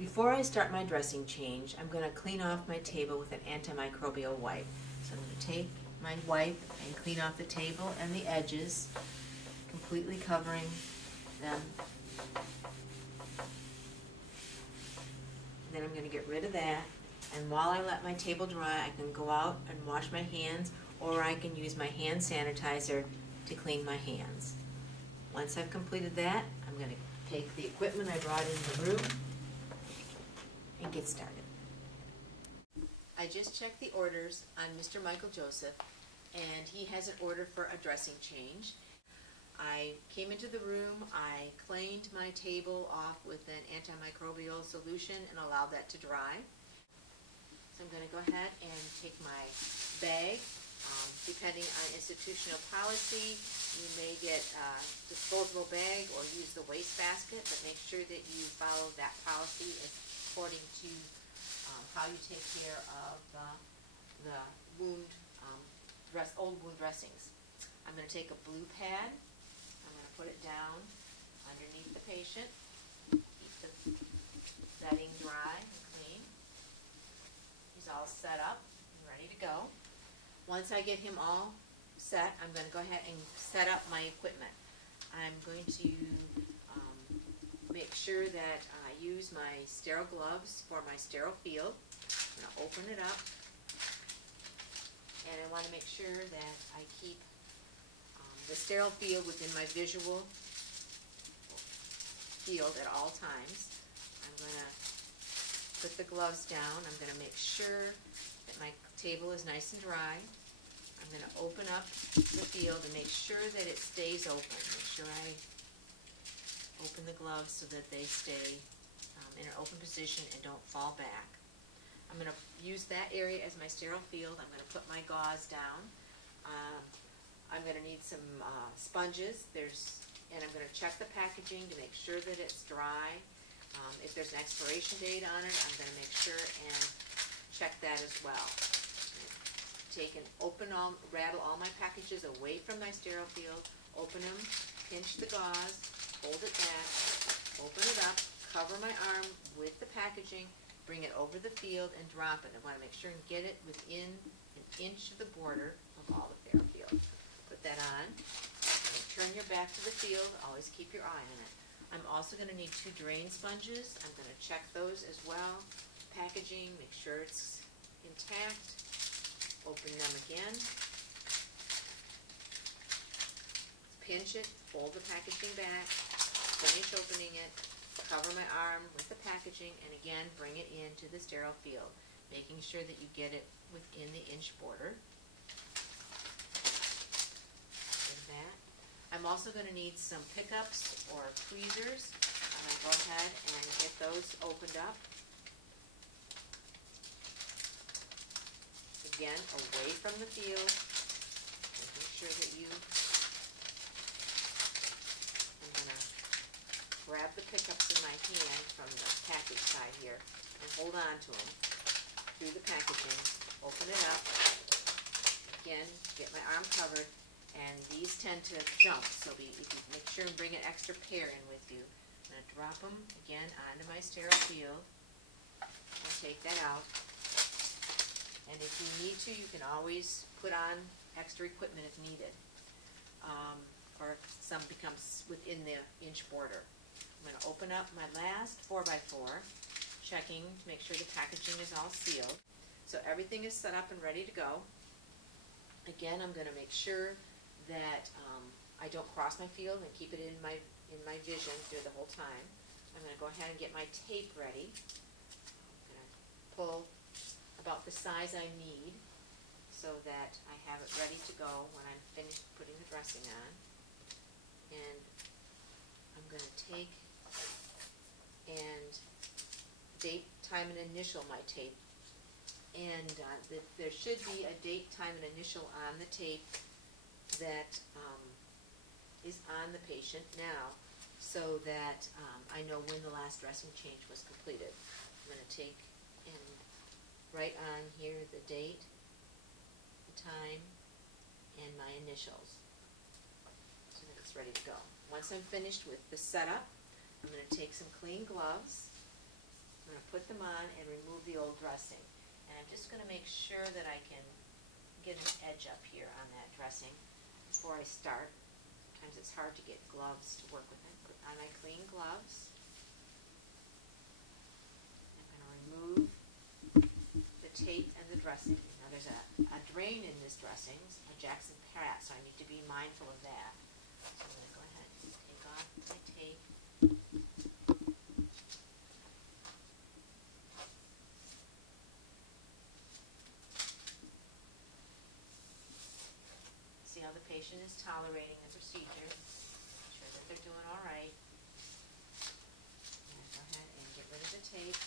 Before I start my dressing change, I'm going to clean off my table with an antimicrobial wipe. So I'm going to take my wipe and clean off the table and the edges, completely covering them. And then I'm going to get rid of that. And while I let my table dry, I can go out and wash my hands, or I can use my hand sanitizer to clean my hands. Once I've completed that, I'm going to take the equipment I brought in the room and get started. I just checked the orders on Mr. Michael Joseph, and he has an order for a dressing change. I came into the room, I cleaned my table off with an antimicrobial solution and allowed that to dry. So I'm going to go ahead and take my bag. Depending on institutional policy, you may get a disposable bag or use the wastebasket, but make sure that you follow that policy according to how you take care of the old wound dressings. I'm going to take a blue pad. I'm going to put it down underneath the patient. Keep the bedding dry and clean. He's all set up and ready to go. Once I get him all set, I'm going to go ahead and set up my equipment. I'm going to make sure that I use my sterile gloves for my sterile field. I'm going to open it up, and I want to make sure that I keep the sterile field within my visual field at all times. I'm going to put the gloves down. I'm going to make sure that my table is nice and dry. I'm going to open up the field and make sure that it stays open. Make sure I open the gloves so that they stay in an open position and don't fall back. I'm going to use that area as my sterile field. I'm going to put my gauze down. I'm going to need some sponges. And I'm going to check the packaging to make sure that it's dry. If there's an expiration date on it, I'm going to make sure and check that as well. Take and rattle all my packages away from my sterile field, open them, pinch the gauze, hold it back, open it up, cover my arm with the packaging, bring it over the field and drop it. I want to make sure and get it within an inch of the border of all the sterile field. Put that on, turn your back to the field, always keep your eye on it. I'm also going to need 2 drain sponges. I'm going to check those as well. Packaging, make sure it's intact. Open them again, pinch it, fold the packaging back, finish opening it, cover my arm with the packaging, and again bring it into the sterile field, making sure that you get it within the inch border. Like that. I'm also going to need some pickups or tweezers. I'm going to go ahead and get those opened up. Again, away from the field, making sure that I'm going to grab the pickups in my hand from the package side here and hold on to them through the packaging, open it up, again, get my arm covered, and these tend to jump, so if you make sure and bring an extra pair in with you. I'm going to drop them again onto my sterile field and take that out. And if you need to, you can always put on extra equipment if needed, or if some becomes within the inch border. I'm going to open up my last 4x4, checking to make sure the packaging is all sealed. So everything is set up and ready to go. Again, I'm going to make sure that I don't cross my field and keep it in my vision through the whole time. I'm going to go ahead and get my tape ready. I'm going to pull about the size I need so that I have it ready to go when I'm finished putting the dressing on. And I'm going to take and date, time, and initial my tape. And there should be a date, time, and initial on the tape that is on the patient now, so that I know when the last dressing change was completed. I'm going to take and write on here the date, the time, and my initials so that it's ready to go. Once I'm finished with the setup, I'm going to take some clean gloves. I'm going put them on and remove the old dressing. And I'm just going to make sure that I can get an edge up here on that dressing before I start. Sometimes it's hard to get gloves to work with it. Put on my clean gloves. I'm going to remove the tape and the dressing. Now there's a drain in this dressing, a Jackson Pratt, so I need to be mindful of that. So I'm going to go ahead and take off my tape. See how the patient is tolerating the procedure. Make sure that they're doing all right. And go ahead and get rid of the tape.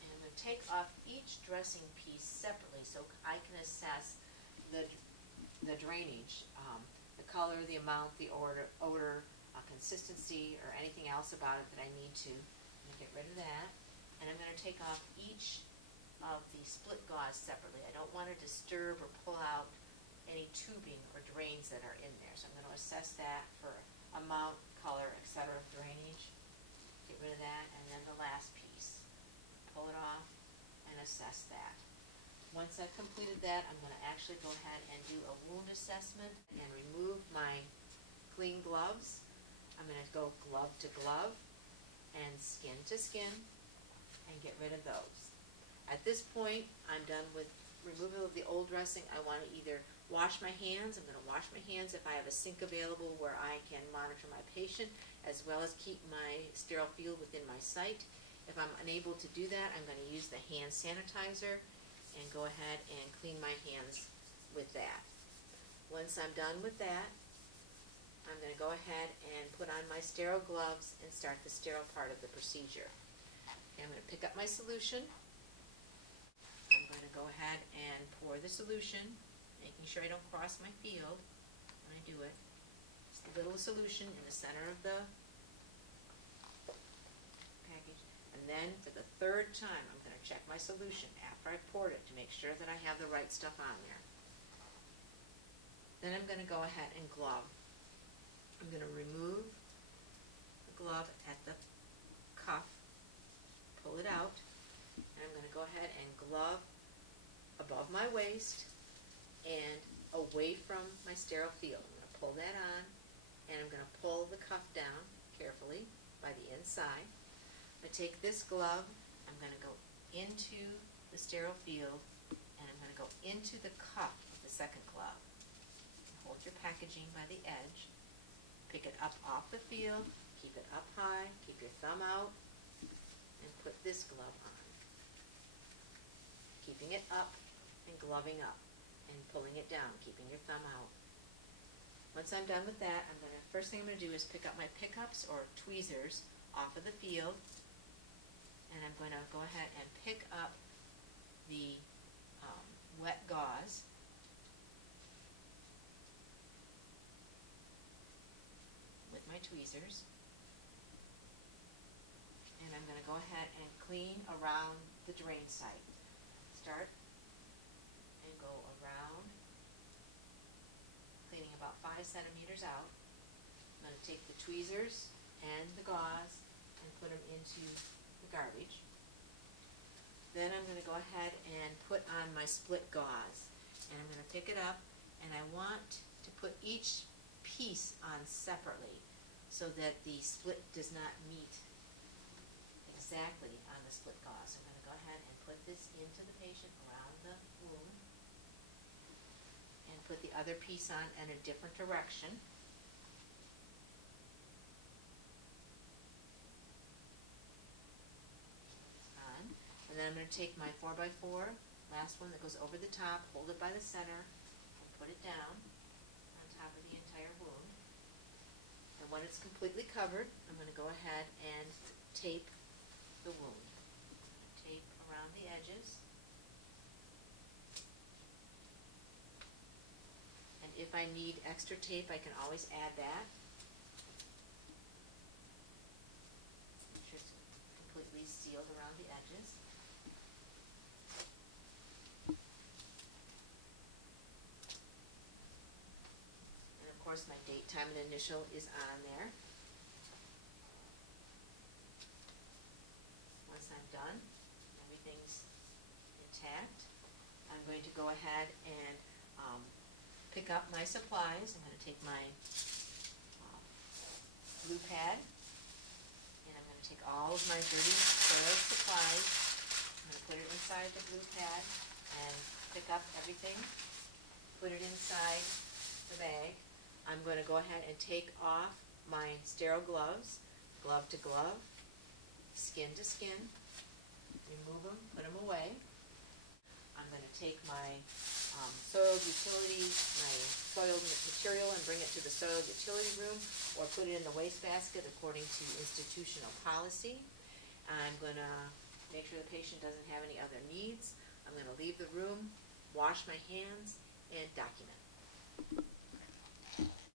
And I'm going to take off each dressing piece separately so I can assess the drainage, the color, the amount, the odor, consistency, or anything else about it that I need to. I'm going to get rid of that. And I'm going to take off each of the split gauze separately. I don't want to disturb or pull out any tubing or drains that are in there. So I'm going to assess that for amount, color, etc. of drainage. Get rid of that. And then the last piece. Pull it off and assess that. Once I've completed that, I'm going to actually go ahead and do a wound assessment and remove my clean gloves. I'm going to go glove to glove and skin to skin and get rid of those. At this point, I'm done with removal of the old dressing. I want to either wash my hands. I'm going to wash my hands if I have a sink available where I can monitor my patient, as well as keep my sterile field within my site. If I'm unable to do that, I'm going to use the hand sanitizer and go ahead and clean my hands with that. Once I'm done with that, I'm going to go ahead and put on my sterile gloves and start the sterile part of the procedure. Okay, I'm going to pick up my solution. I'm going to go ahead and pour the solution, making sure I don't cross my field when I do it. Just a little solution in the center of the package. And then for the third time, I'm going to check my solution after I poured it to make sure that I have the right stuff on there. Then I'm going to go ahead and glove. I'm going to remove the glove at the cuff, pull it out, and I'm going to go ahead and glove above my waist and away from my sterile field. I'm going to pull that on, and I'm going to pull the cuff down carefully by the inside. I'm going to take this glove, I'm going to go into the sterile field, and I'm going to go into the cuff of the second glove. Hold your packaging by the edge. Pick it up off the field, keep it up high, keep your thumb out, and put this glove on. Keeping it up and gloving up, and pulling it down, keeping your thumb out. Once I'm done with that, first thing I'm going to do is pick up my pickups or tweezers off of the field, and I'm going to go ahead and pick up the wet gauze. With my tweezers, and I'm going to go ahead and clean around the drain site. Start and go around, cleaning about 5 centimeters out. I'm going to take the tweezers and the gauze and put them into the garbage. Then I'm going to go ahead and put on my split gauze, and I'm going to pick it up, and I want to put each piece on separately so that the split does not meet exactly on the split gauze. I'm going to go ahead and put this into the patient around the wound and put the other piece on in a different direction. And then I'm going to take my 4x4, last one that goes over the top, hold it by the center, and put it down on top of the entire wound. And when it's completely covered, I'm going to go ahead and tape the wound. Tape around the edges. And if I need extra tape, I can always add that. Make sure it's completely sealed around the edges. And of course my date, time, and initial is on there. intact. I'm going to go ahead and pick up my supplies. I'm going to take my blue pad, and I'm going to take all of my dirty soiled supplies. I'm going to put it inside the blue pad and pick up everything, put it inside the bag. I'm going to go ahead and take off my sterile gloves, glove to glove, skin to skin, remove them, put them away. I'm going to take my soiled material and bring it to the soiled utility room or put it in the wastebasket according to institutional policy. I'm going to make sure the patient doesn't have any other needs. I'm going to leave the room, wash my hands, and document.